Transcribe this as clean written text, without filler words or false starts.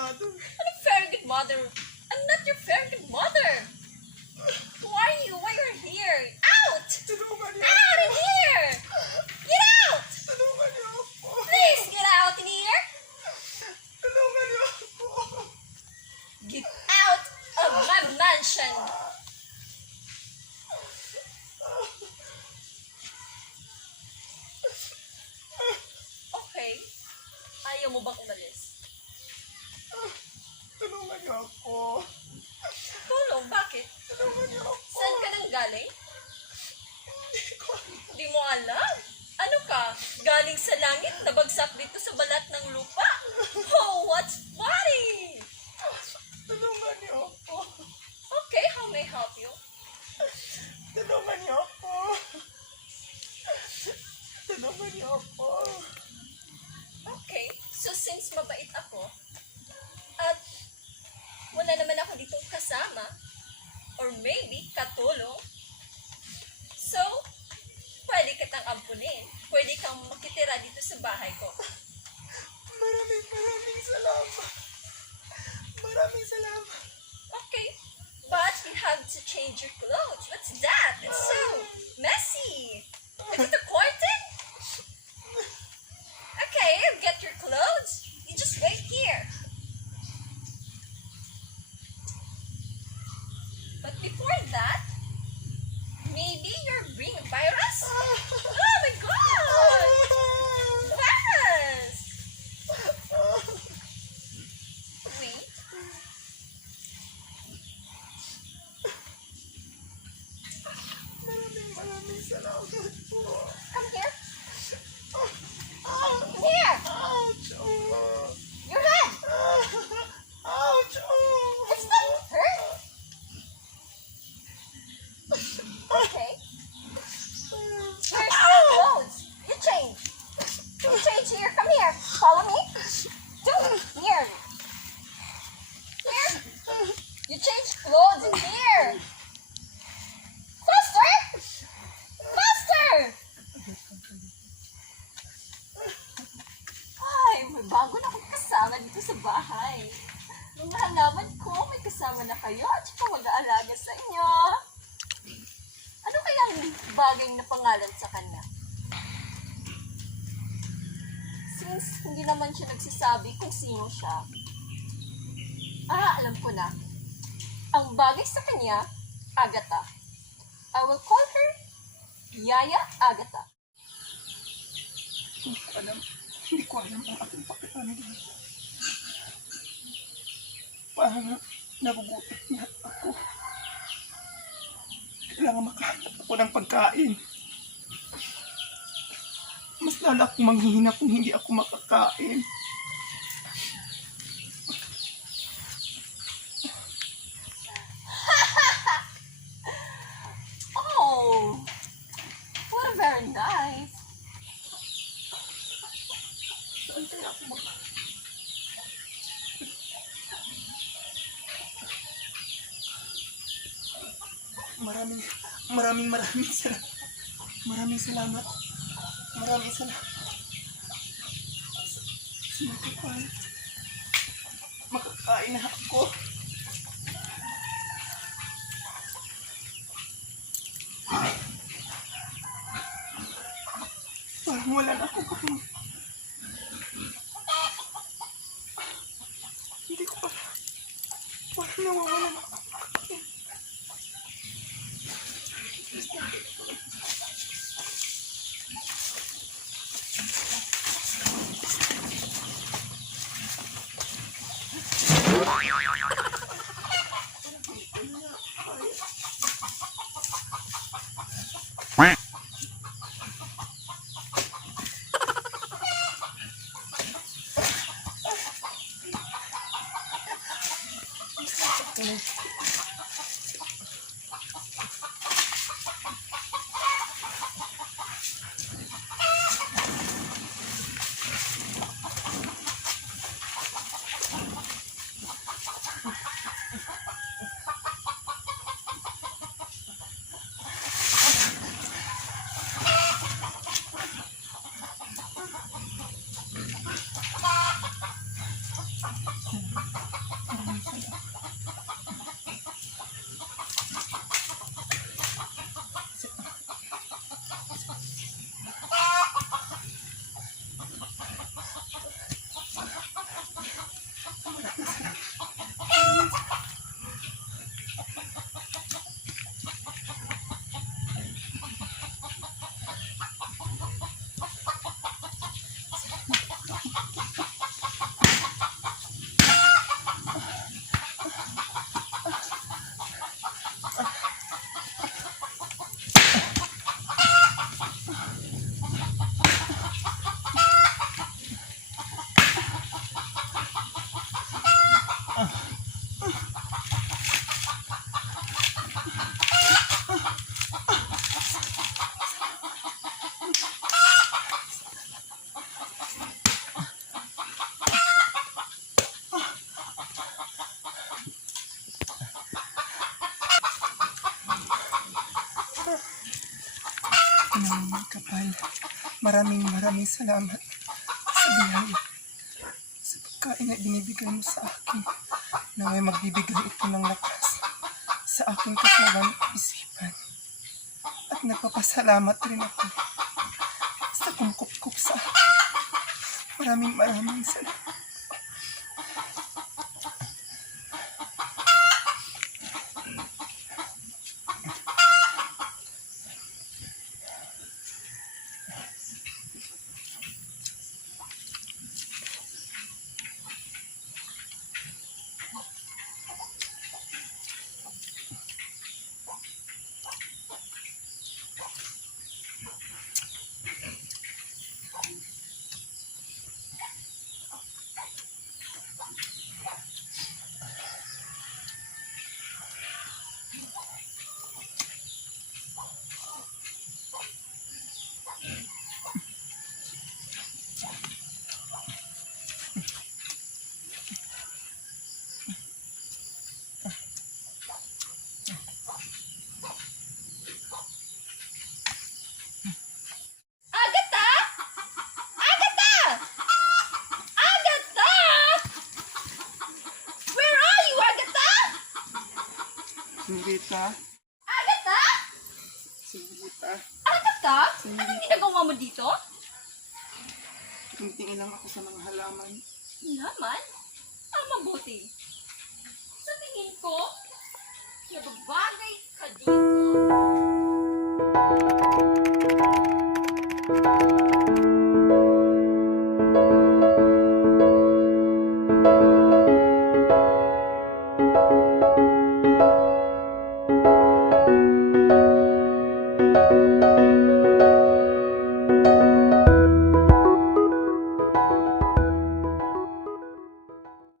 mother. I'm a very good mother. I'm not your very good mother. Who are you? Why you're here? Out! Tulungan niyo. Out in here! Get out! Tulungan niyo ako. Please get out in here! Tulungan niyo ako. Get out of my mansion! Okay. Ayaw mo bang umalis? Tulungan niyo ako. Tulong? Bakit? Tulungan niyo ako. Saan ka nang galing? Hindi ko alam. Hindi mo alam? Ano ka? Galing sa langit, nabagsak dito sa balat ng lupa? Oh, what's funny? Tulungan niyo ako. Okay, how may I help you? Tulungan niyo ako. Tulungan niyo ako. Okay, so since mabait ako, at wala naman ako ditong kasama, or maybe katulong, so, pwede kitang ampunin. Pwede kang makitira dito sa bahay ko. Maraming salamat. Maraming salamat. Okay, but you have to change your clothes. What's that? It's so messy. Is it a curtain? Okay, get your clothes. You just wait here. But before that, maybe you're bringing a virus? Oh my god! Virus! Wait. Maraming salamat po. Come here. Ouch! Come here. Ouch! Your head. Ouch! It's not hurt. Okay. Where's your clothes? You change. You change here. Come here. Follow me. Here. Here. You change clothes in here. Faster. Faster. Ay, may bago na akong kasama dito sa bahay. Nung nalaman ko, may kasama na kayo at saka mag-aalaga sa inyo. Ano kaya ang bagay na pangalan sa kanya? Since hindi naman siya nagsasabi kung sino siya. Alam ko na. Ang bagay sa kanya, Agatha. I will call her Yaya Agatha. Hindi ko alam ang aking pakiano dito. Parang nagugutot niya ako. Kailangan makahanap ako ng pagkain. Mas lala akong manghihina kung hindi ako makakain. Oh, what a very nice. Saan kaya ako Maraming salamat. Maraming salamat. Sinatipan. Makakain na ako. Parang wala na ako. Hindi ko pa. Parang nawawala na ako. Panginoon kapal, maraming salamat sa biyaya, sa pagkain na binibigay mo sa akin. Naway magbibigay ito ng lakas sa aking katawan at isipan. At nagpapasalamat rin ako sa kumkupkup sa akin. Maraming salamat. Agatha! Agatha! Agatha! Where are you, Agatha? Senyorita, Agatha? senyorita, Agatha? Anong ginagawa mo dito? tingin lang ako sa mga halaman. Naman? Mabuti. Sa tingin ko, nababagay ka dito.